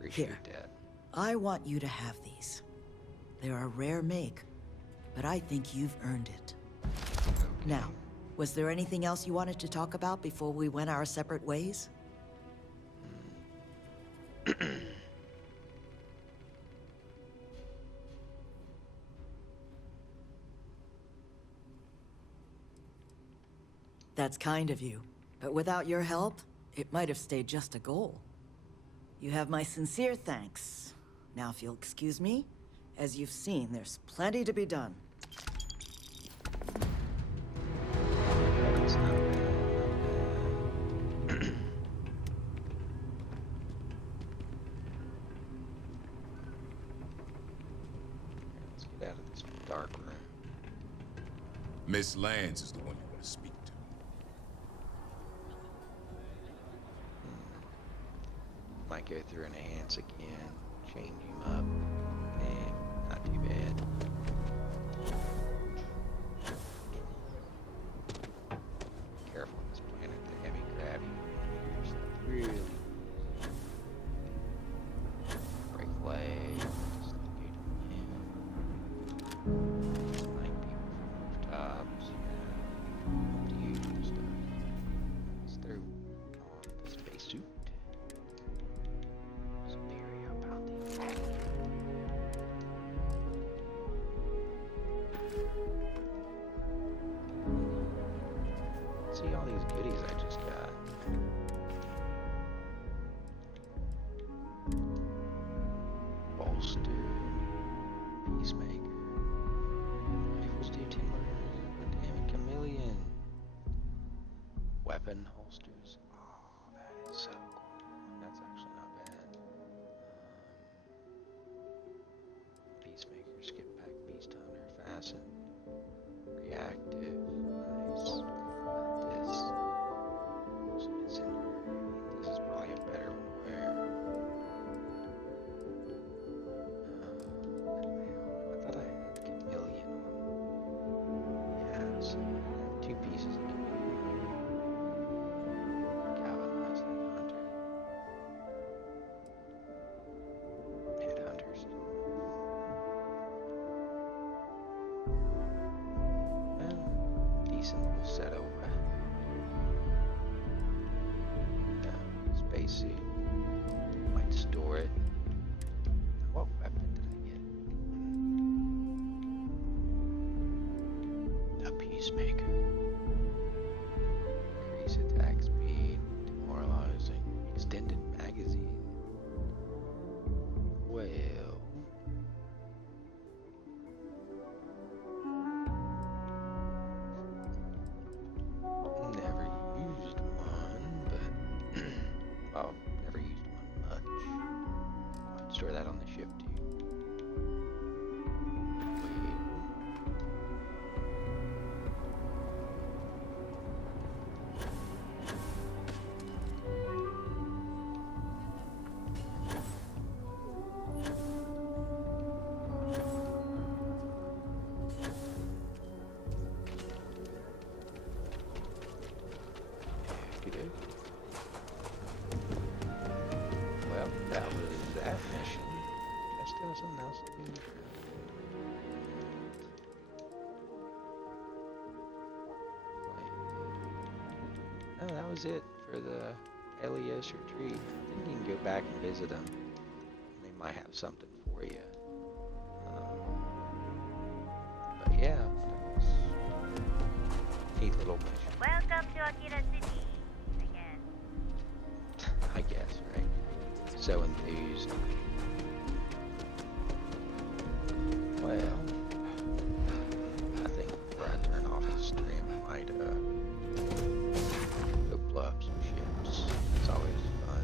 Here, I want you to have these. They're a rare make, but I think you've earned it. Now, was there anything else you wanted to talk about before we went our separate ways? That's kind of you, but without your help, it might have stayed just a goal. You have my sincere thanks. Now, if you'll excuse me, as you've seen, there's plenty to be done. Let's get out of this dark room. Miss Lance is the one you want to speak to. Might go through and enhance again, change him up. Not too bad. Careful on this planet, the heavy gravity meters really break leg, dislocate him. Snipe people from rooftops. Up to you and stuff. It's through on the spacesuit. Superior bounty. See all these goodies I just got. Bolster, Peacemaker, rifles do 10 more damage, chameleon, weapon holsters. Oh, that is so cool. That's actually not bad. Peacemaker, skip pack, beast hunter, fasten, reactive. Nice. This. This is probably a better one to wear. I thought I had chameleon on. Yeah, so I have 2 pieces of chameleon. Galvanized hunter. Headhunters. Well, decent little set over. Spacesuit. Might store it. What weapon did I get? A Peacemaker. Increase attack speed. Demoralizing. Extended magazine. Well. Never used one, but well, never used one much. Might store that on the ship too. Well, that was that mission. Guess there was something else to do. Oh, that was it for the Eleos Retreat. I think you can go back and visit them. They might have something for you. But yeah, that was a neat little mission. Welcome to Akira City again. I guess, right? So enthused. Well, I think before I turn off the stream, I might go blow up some ships. It's always fun.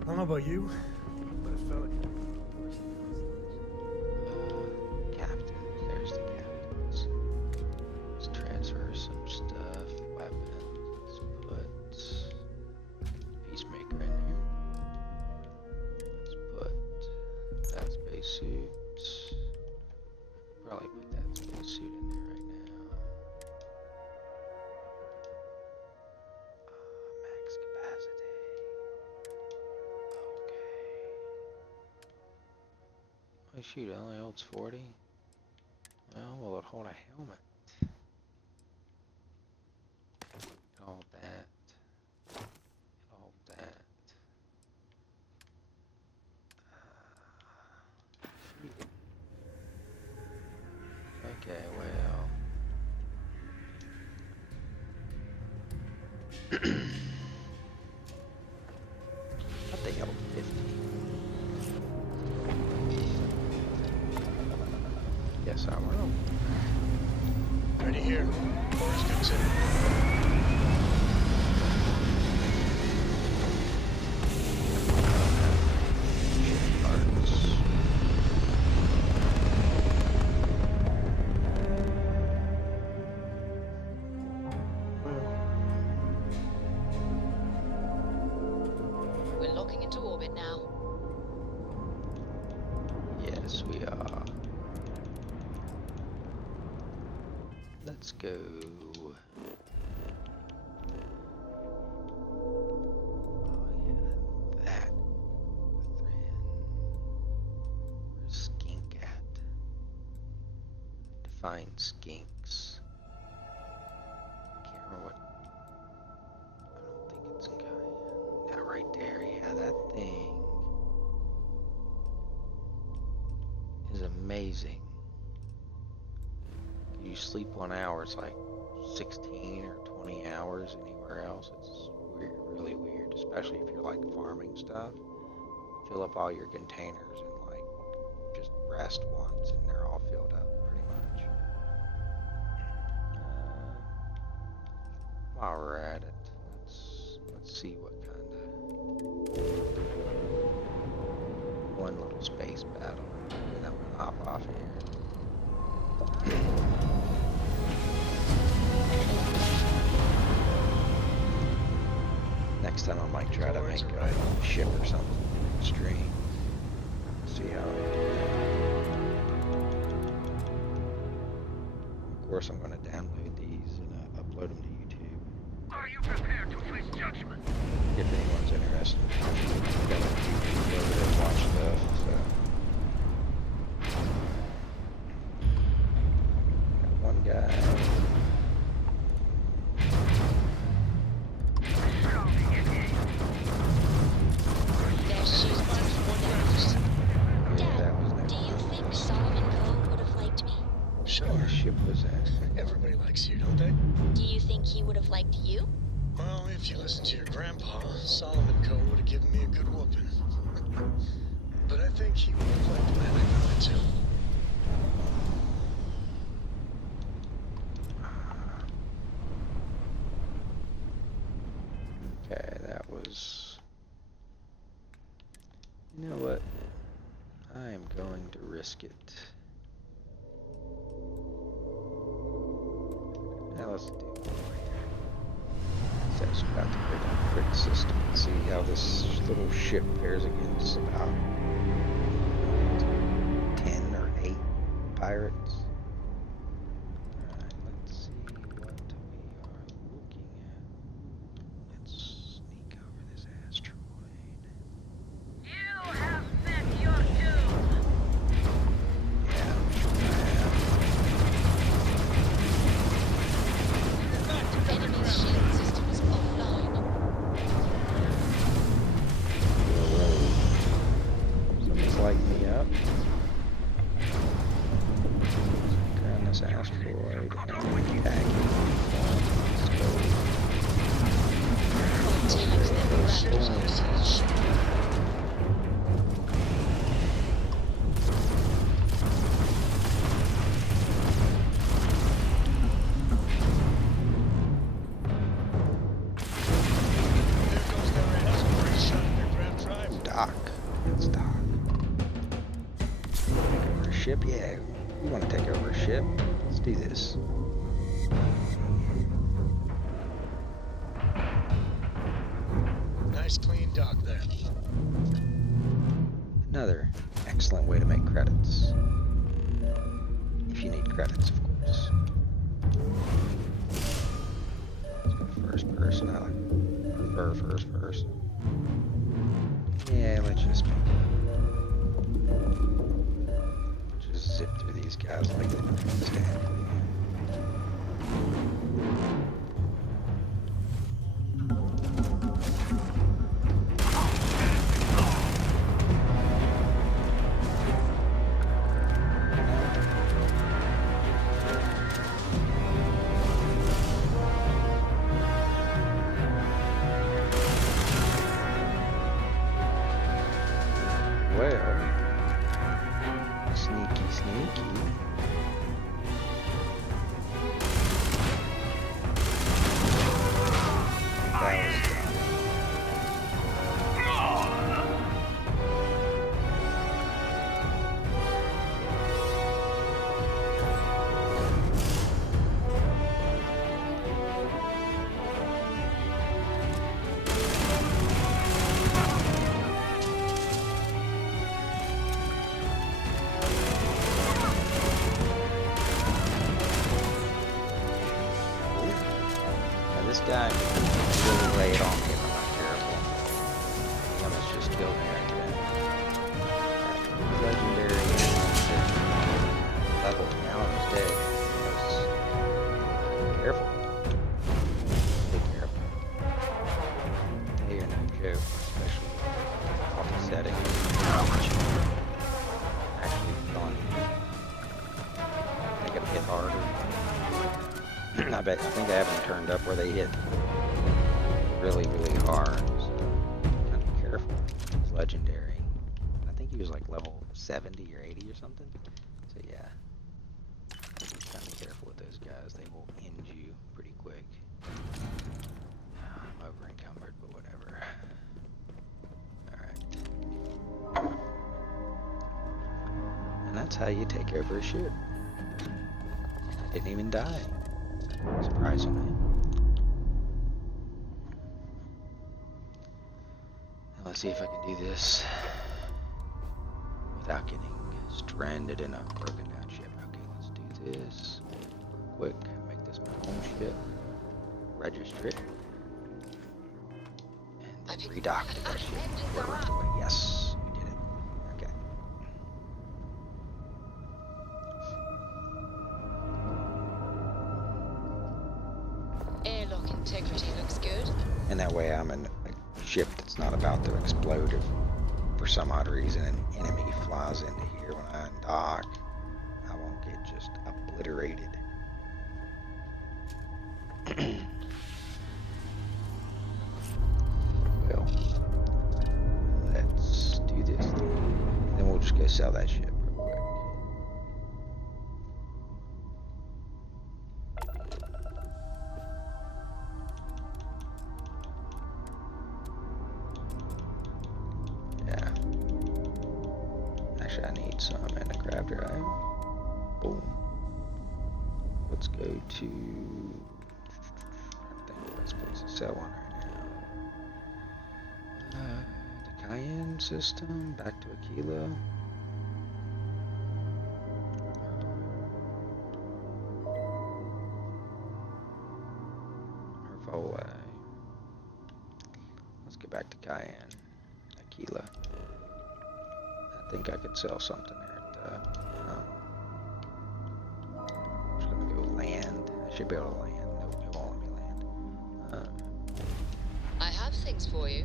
I don't know about you, but it felt like Captains, there's the captains. Let's transfer some stuff, weapons. Let's put Peacemaker in here. Let's put that spacesuit. Probably put that spacesuit in there right now. Max capacity. Okay. Oh shoot, it only holds 40? Well, will it hold a helmet? It'll hold that. It'll hold that. Okay, well. What the hell, 50? Yes, I will. Ready here. Forrest comes in. We're locking into orbit now. Yes, we are. Let's go. Oh yeah, that. Where's Skink at? Define skinks. Can't remember what. I don't think it's Cayenne. Yeah, right there. Yeah, that thing is amazing. You sleep 1 hour, it's like 16 or 20 hours anywhere else. It's weird, really weird, especially if you're like farming stuff. Fill up all your containers and like just rest once and they're all filled up pretty much. While we're at it, let's see what kind of one little space battle, and then we'll hop off here. Next time I might try to make a ship or something stream. See how I do that. Of course, I'm going to download these and upload them to YouTube. Are you prepared to face judgment? If anyone's interested, I've got a YouTube over there to watch stuff. So. Got one guy. Everybody likes you, don't they? Do you think he would have liked you? Well, if you listen to your grandpa, Solomon Co. would have given me a good whooping. But I think he would have liked Manic too. Okay, that was... You know what? I am going to risk it. Now let's do it. So it's about to go down the crit system and see how this little ship fares against about 10 or 8 pirates. Alright, let's see what we are looking at. Let's sneak over this asteroid. You have met your doom. Yeah, I'm sure I have. Enemy's shield system is offline. Somebody's lighting me up. dock there. Another excellent way to make credits. If you need credits, of course. Let's go first person. I prefer first person. Yeah, let's just zip through these guys like they don't understand. This guy really laid on me if I'm not careful. He almost just killed me right then. That legendary level. Now he's dead. Careful. Be careful. They are no joke, especially off the setting. Actually fun. Make them hit harder. I think I have them turned up where they hit really, really hard. So kind of careful. It's legendary. I think he was like level 70 or 80 or something. So yeah, kind of careful with those guys. They will end you pretty quick. I'm over encumbered, but whatever. All right. And that's how you take over a ship. I didn't even die. Surprisingly. Now let's see if I can do this without getting stranded in a broken down ship. Okay, let's do this real quick. Make this my home ship. Register it. And then redock to that ship. Yes, we did it. Okay. Airlock integrity looks good. And that way I'm in a ship that's not about to explode if for some odd reason an enemy flies into here when I undock. I won't get just obliterated. Well, let's do this then. Then we'll just go sell that ship real quick. I need some and a grab drive. Boom. Let's go to I think the best place to sell one right now. The Cayenne system, back to Aquila. Hervola. Let's get back to Cayenne. Aquila. I think I could sell something there at I'm just gonna go land. I should be able to land. Nope, it won't let me land. I have things for you.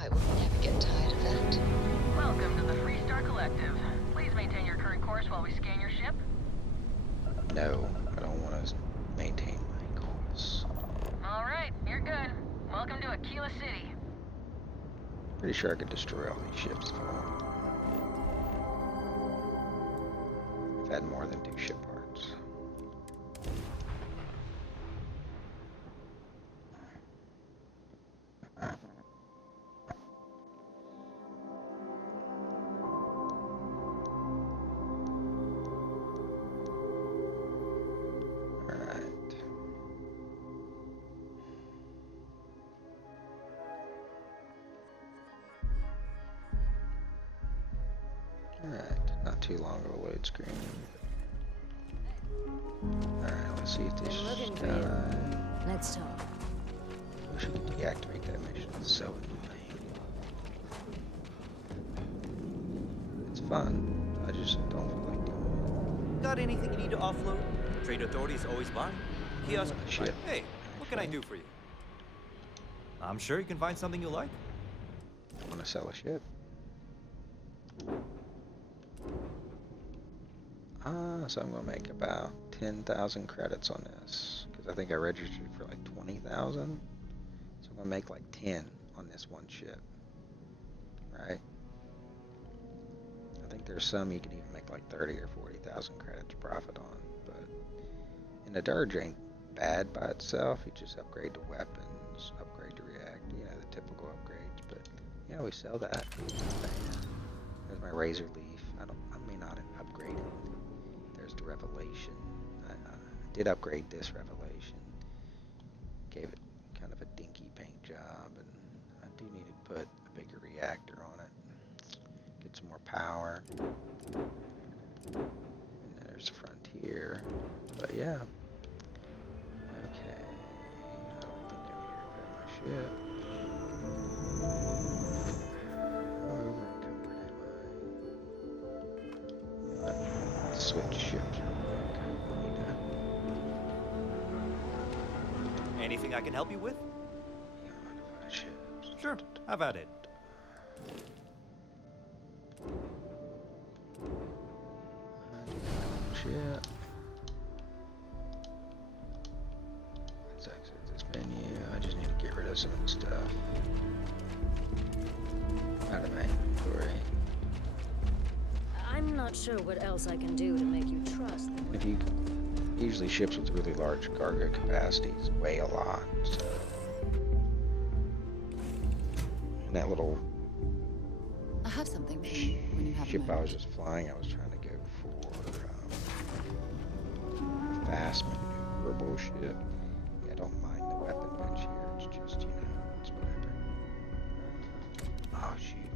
I will never get tired of that. Welcome to the Freestar Collective. Please maintain your current course while we scan your ship. No, I don't want to maintain my course. All right, you're good. Welcome to Aquila City. Pretty sure I could destroy all these ships if I want. I've had more than 2 ship parts. too long of a load screen. Alright, let's see if this guy... Let's talk. I wish we could deactivate that mission. It's so annoying. It's fun. I just don't feel like doing Got anything you need to offload? Trade authorities always buy. Kiosk. Shit. Hey, what can I do for you? I'm sure you can find something you like. I want to sell a ship. So I'm going to make about 10,000 credits on this. Because I think I registered for like 20,000. So I'm going to make like 10 on this one ship. Right? I think there's some you can even make like 30 or 40,000 credits profit on. But, and the Dirge ain't bad by itself. You just upgrade to weapons, upgrade to react, you know, the typical upgrades. But, yeah, we sell that. There's my Razor Leaf. I may not upgrade it. There's the Revelation. I did upgrade this Revelation. Gave it kind of a dinky paint job, and I do need to put a bigger reactor on it. Get some more power. And there's Frontier. But yeah. Okay. I don't think I need to repair my ship. Switch ships real quick. Anything I can help you with? Sure, have at it. Ship. Let's exit this menu. I just need to get rid of some of the stuff out of my inventory. I'm not sure what else I can do to make you trust them. If you usually ships with really large cargo capacities weigh a lot, so and that little I have something for you when you have ship I was just flying, I was trying to go for fast maneuverable ship. Yeah, I don't mind the weapon bench here. It's just, you know, it's whatever. Oh shoot.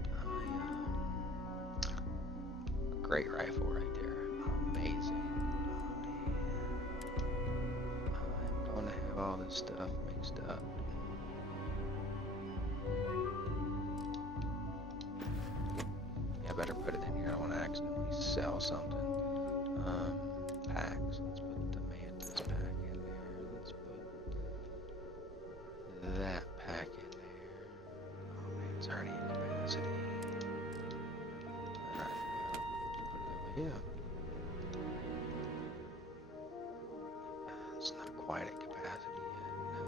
Great rifle right there. Amazing. I'm going to have all this stuff mixed up. Yeah, I better put it in here. I don't want to accidentally sell something. Packs. Let's put the Mantis pack in there. Let's put that pack in there. Oh man, it's already in capacity. Yeah. It's not quite at capacity yet.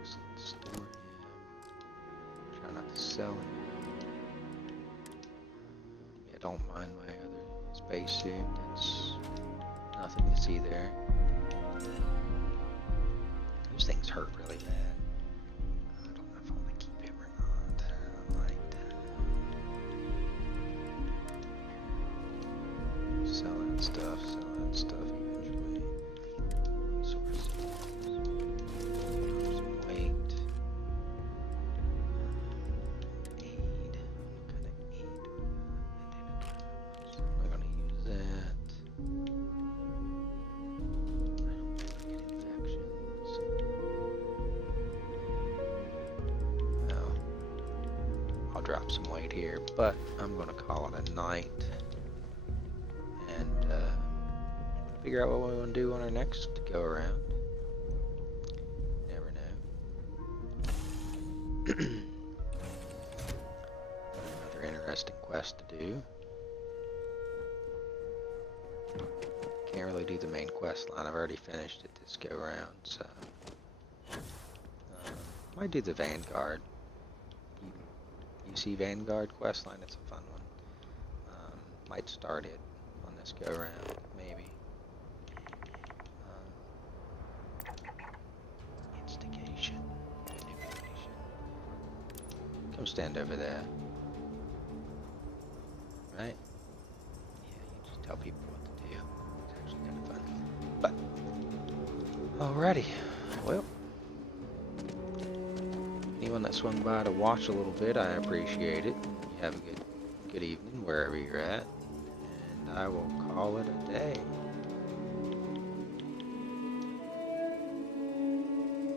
Let's store him. Try not to sell him. Yeah, don't mind my other spacesuit. That's nothing to see there. Those things hurt really bad. I don't know if I want to keep him or not. I might. Sell that stuff eventually. Resources. Some weight. Aid. What kind of aid? So I'm not gonna use that. I don't want to get infections. Well, I'll drop some weight here, but I'm gonna call it a night. Figure out what we want to do on our next go around. Never know. Another interesting quest to do. Can't really do the main quest line. I've already finished it this go around, so might do the Vanguard. You see Vanguard quest line? It's a fun one. Might start it on this go around, maybe. Instigation, manipulation. Come stand over there. Right? Yeah, you just tell people what to do. It's actually kind of fun. But, alrighty. Well, anyone that swung by to watch a little bit, I appreciate it. You have a good evening wherever you're at. I will call it a day.